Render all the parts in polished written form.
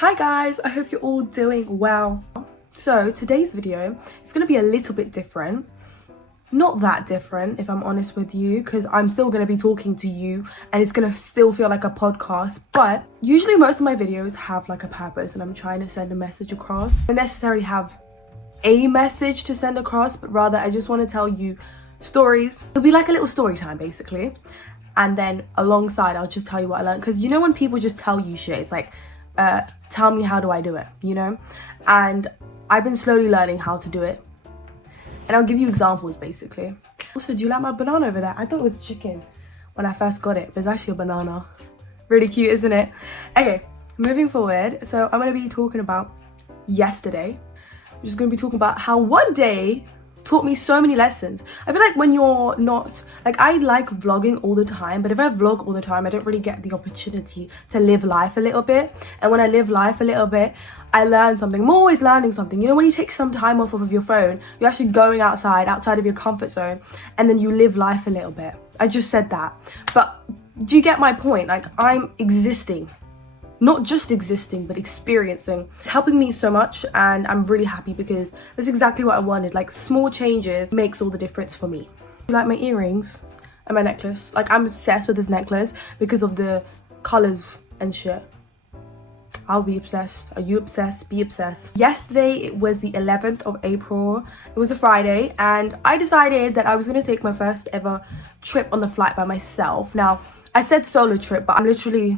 Hi guys, I hope you're all doing well. So today's video is going to be a little bit different. Not that different, if I'm honest with you, because I'm still going to be talking to you and it's going to still feel like a podcast. But usually most of my videos have like a purpose and I'm trying to send a message across. I don't necessarily have a message to send across, but rather I just want to tell you stories. It'll be like a little story time basically. And then alongside I'll just tell you what I learned, because you know when people just tell you shit, it's like tell me how do I do it, you know? And I've been slowly learning how to do it, and I'll give you examples basically. Also, do you like my banana over there? I thought it was chicken when I first got it, but it's actually a banana. Really cute, isn't it? Okay, moving forward, so I'm going to be talking about yesterday. I'm just going to be talking about how one day taught me so many lessons. I feel like when you're not, like, I like vlogging all the time, but if I vlog all the time I don't really get the opportunity to live life a little bit. And when I live life a little bit, I learn something. I'm always learning something. You know, when you take some time off of your phone, you're actually going outside of your comfort zone, and then you live life a little bit. I just said that, but do you get my point? Like, I'm existing, not just existing, but experiencing. It's helping me so much, and I'm really happy because that's exactly what I wanted. Like, small changes makes all the difference for me. You like my earrings and my necklace? Like, I'm obsessed with this necklace because of the colors and shit. I'll be obsessed. Are you obsessed? Be obsessed. Yesterday, it was the 11th of April. It was a Friday, and I decided that I was gonna take my first ever trip on the flight by myself. Now, I said solo trip, but I'm literally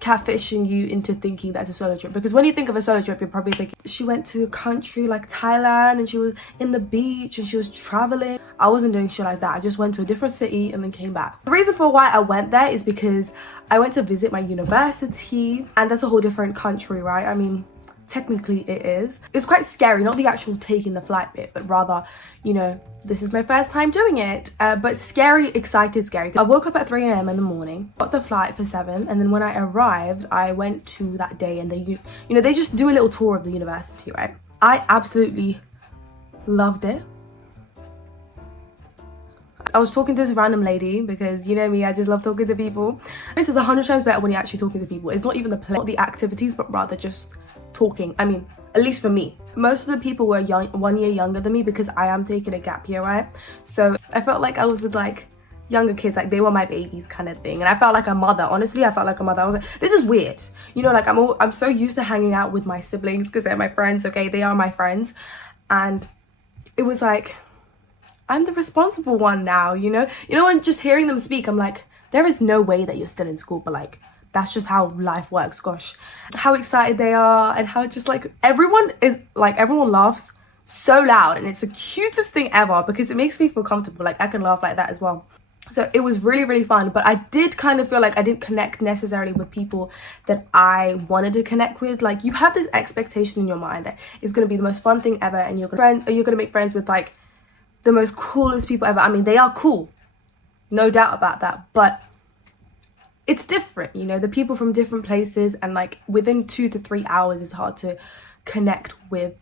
catfishing you into thinking that's a solo trip, because when you think of a solo trip you're probably thinking she went to a country like Thailand and she was in the beach and she was traveling. I wasn't doing shit like that. I just went to a different city and then came back. The reason for why I went there is because I went to visit my university, and that's a whole different country, right? I mean, technically it is. It's quite scary, not the actual taking the flight bit, but rather, you know, this is my first time doing it. But scary, excited, scary. I woke up at 3 a.m. in the morning, got the flight for 7, and then when I arrived, I went to that day, and they, you know, they just do a little tour of the university, right? I absolutely loved it. I was talking to this random lady, because you know me, I just love talking to people. This is 100 times better when you're actually talking to people. It's not even the play, not the activities, but rather just talking. I mean, at least for me. Most of the people were 1 year younger than me, because I am taking a gap year, right? So I felt like I was with like younger kids, like they were my babies kind of thing, and I felt like a mother. Honestly, I felt like a mother. I was like, this is weird, you know, like I'm so used to hanging out with my siblings because they're my friends. Okay, they are my friends, and it was like I'm the responsible one now, you know, and just hearing them speak, I'm like, there is no way that you're still in school, but like that's just how life works. Gosh, how excited they are, and how just like everyone laughs so loud, and it's the cutest thing ever because it makes me feel comfortable. Like, I can laugh like that as well. So it was really, really fun, but I did kind of feel like I didn't connect necessarily with people that I wanted to connect with. Like, you have this expectation in your mind that it's going to be the most fun thing ever, and you're going to make friends with like the most coolest people ever. I mean, they are cool, no doubt about that, but it's different, you know, the people from different places, and like within 2 to 3 hours it's hard to connect with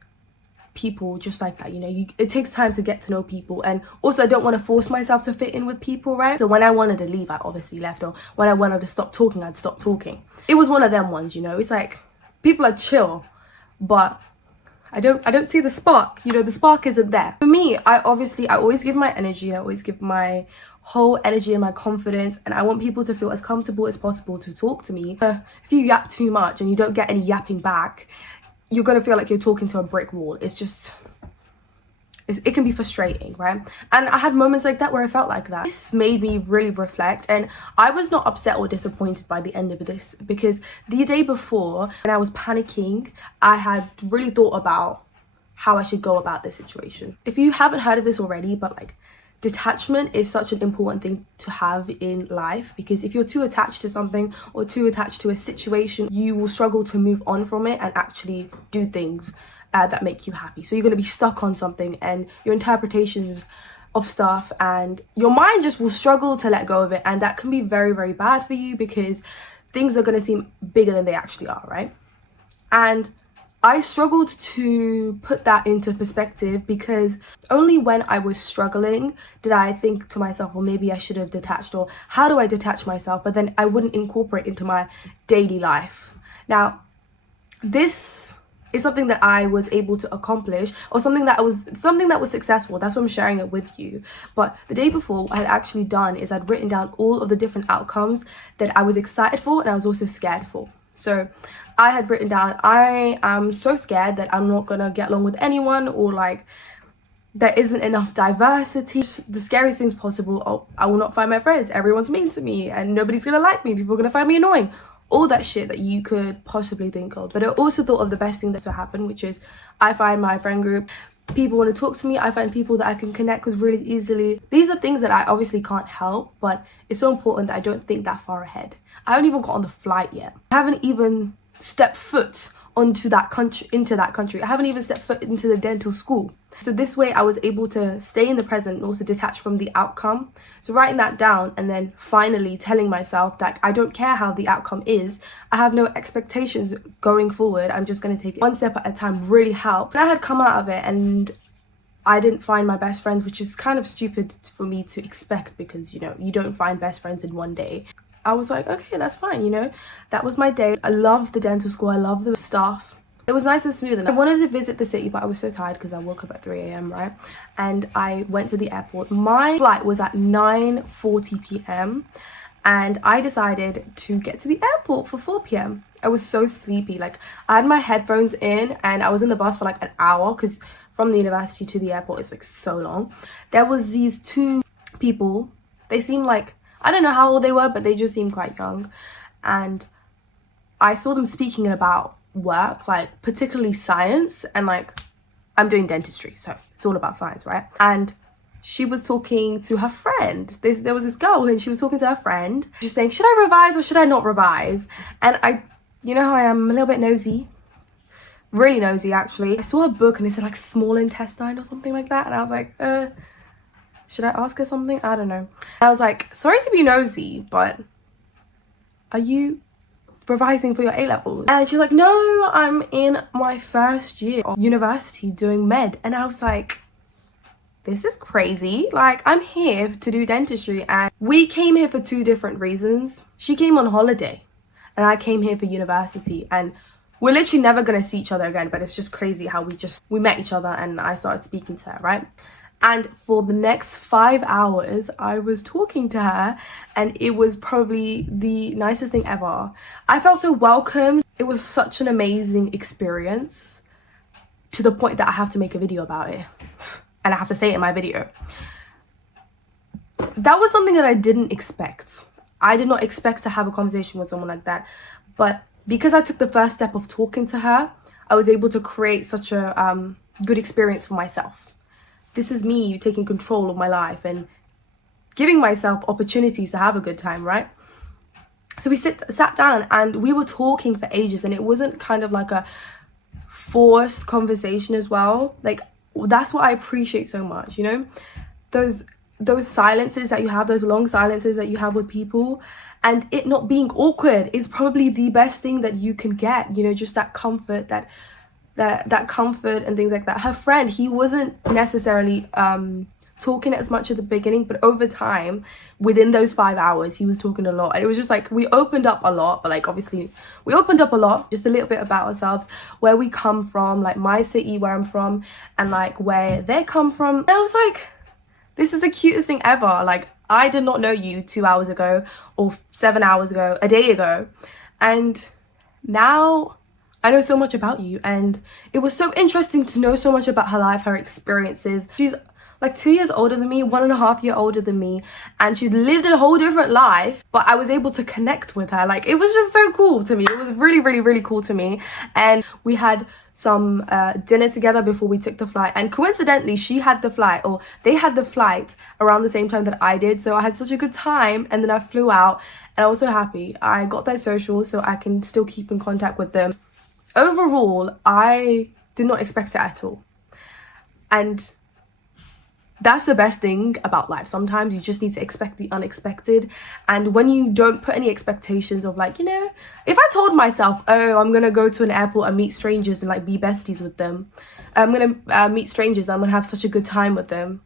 people just like that, you know. It takes time to get to know people, and also I don't want to force myself to fit in with people, right? So when I wanted to leave, I obviously left, or when I wanted to stop talking, I'd stop talking. It was one of them ones, you know. It's like people are chill, but I don't see the spark, you know. The spark isn't there. For me, I always give my energy, I always give my whole energy and my confidence, and I want people to feel as comfortable as possible to talk to me. If you yap too much and you don't get any yapping back, you're gonna feel like you're talking to a brick wall. It can be frustrating, right? And I had moments like that where I felt like that. This made me really reflect, and I was not upset or disappointed by the end of this, because the day before, when I was panicking, I had really thought about how I should go about this situation. If you haven't heard of this already, but like, detachment is such an important thing to have in life, because if you're too attached to something or too attached to a situation, you will struggle to move on from it and actually do things that make you happy. So you're going to be stuck on something, and your interpretations of stuff and your mind just will struggle to let go of it, and that can be very, very bad for you, because things are going to seem bigger than they actually are, right? And I struggled to put that into perspective, because only when I was struggling did I think to myself, well, maybe I should have detached, or how do I detach myself? But then I wouldn't incorporate into my daily life. Now, this is something that I was able to accomplish, or something that was successful. That's why I'm sharing it with you. But the day before, what I had actually done is I'd written down all of the different outcomes that I was excited for and I was also scared for. So I had written down, I am so scared that I'm not gonna get along with anyone, or like there isn't enough diversity. The scariest things possible, oh, I will not find my friends, everyone's mean to me and nobody's gonna like me, people are gonna find me annoying, all that shit that you could possibly think of. But I also thought of the best thing that's to happen, which is I find my friend group, people want to talk to me, I find people that I can connect with really easily. These are things that I obviously can't help, but it's so important that I don't think that far ahead. I haven't even got on the flight yet. I haven't even stepped foot into that country. I haven't even stepped foot into the dental school. So this way I was able to stay in the present and also detach from the outcome. So writing that down and then finally telling myself that I don't care how the outcome is, I have no expectations going forward, I'm just going to take it one step at a time, really helped. And I had come out of it and I didn't find my best friends, which is kind of stupid for me to expect, because you know, you don't find best friends in one day. I was like, okay, that's fine, you know, that was my day. I love the dental school, I love the staff. It was nice and smooth, and I wanted to visit the city, but I was so tired because I woke up at 3 a.m, right? And I went to the airport. My flight was at 9:40 p.m. and I decided to get to the airport for 4 p.m. I was so sleepy. Like, I had my headphones in and I was in the bus for like an hour, because from the university to the airport it's like so long. There was these two people, they seemed like, I don't know how old they were, but they just seemed quite young, and I saw them speaking about work, like particularly science, and like I'm doing dentistry, so it's all about science, right? And she was talking to her friend. There was this girl and she was talking to her friend, just saying, should I revise or should I not revise? And I, you know how I am, I'm a little bit nosy, really nosy actually. I saw a book and it said like small intestine or something like that, and I was like, should I ask her something? I don't know. I was like, sorry to be nosy, but are you revising for your A-levels? And she's like, no, I'm in my first year of university doing med. And I was like, this is crazy. Like, I'm here to do dentistry, and we came here for two different reasons. She came on holiday and I came here for university, and we're literally never gonna see each other again. But it's just crazy how we met each other and I started speaking to her, right? And for the next 5 hours, I was talking to her, and it was probably the nicest thing ever. I felt so welcomed. It was such an amazing experience, to the point that I have to make a video about it. And I have to say it in my video. That was something that I didn't expect. I did not expect to have a conversation with someone like that. But because I took the first step of talking to her, I was able to create such a good experience for myself. This is me taking control of my life and giving myself opportunities to have a good time, right? So we sat down and we were talking for ages, and it wasn't kind of like a forced conversation as well. Like, that's what I appreciate so much, you know? Those silences that you have, those long silences that you have with people, and it not being awkward is probably the best thing that you can get, you know, just that comfort, that comfort and things like that. Her friend, he wasn't necessarily talking as much at the beginning, but over time, within those 5 hours, he was talking a lot. And it was just like, we opened up a lot, but like obviously we opened up a lot, just a little bit about ourselves, where we come from, like my city, where I'm from, and like where they come from. And I was like, this is the cutest thing ever. Like, I did not know you 2 hours ago or 7 hours ago, a day ago, and now I know so much about you. And it was so interesting to know so much about her life, her experiences. She's like 2 years older than me, 1.5 years older than me, and she lived a whole different life, but I was able to connect with her. Like, it was just so cool to me. It was really, really, really cool to me. And we had some dinner together before we took the flight, and coincidentally she had the flight, or they had the flight around the same time that I did. So I had such a good time, and then I flew out, and I was so happy. I got their socials so I can still keep in contact with them. Overall, I did not expect it at all, and that's the best thing about life. Sometimes you just need to expect the unexpected. And when you don't put any expectations of, like, you know, if I told myself, oh, I'm gonna go to an airport and meet strangers and like be besties with them, I'm gonna meet strangers, I'm gonna have such a good time with them,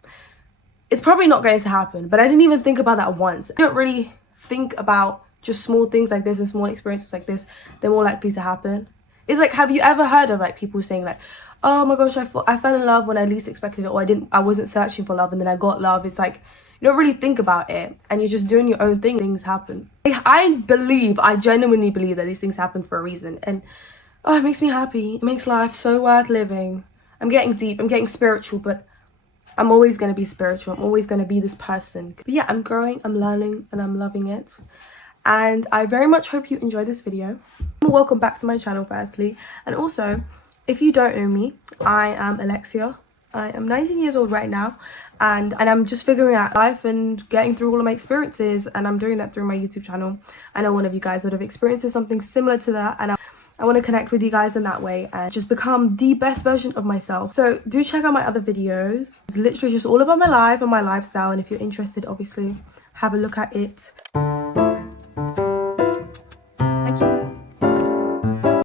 it's probably not going to happen. But I didn't even think about that once. I don't really think about just small things like this and small experiences like this, they're more likely to happen. It's like, have you ever heard of like people saying like, oh my gosh, I fell in love when I least expected it, or I wasn't searching for love and then I got love. It's like, you don't really think about it and you're just doing your own thing. Things happen. I genuinely believe that these things happen for a reason, and oh, it makes me happy. It makes life so worth living. I'm getting deep, I'm getting spiritual, but I'm always going to be spiritual. I'm always going to be this person. But yeah, I'm growing, I'm learning, and I'm loving it. And I very much hope you enjoy this video. Welcome back to my channel firstly, and also if you don't know me, I am Alexia. I am 19 years old right now, and I'm just figuring out life and getting through all of my experiences, and I'm doing that through my YouTube channel. I know one of you guys would have experienced something similar to that, and I want to connect with you guys in that way and just become the best version of myself. So do check out my other videos. It's literally just all about my life and my lifestyle, and if you're interested, obviously have a look at it.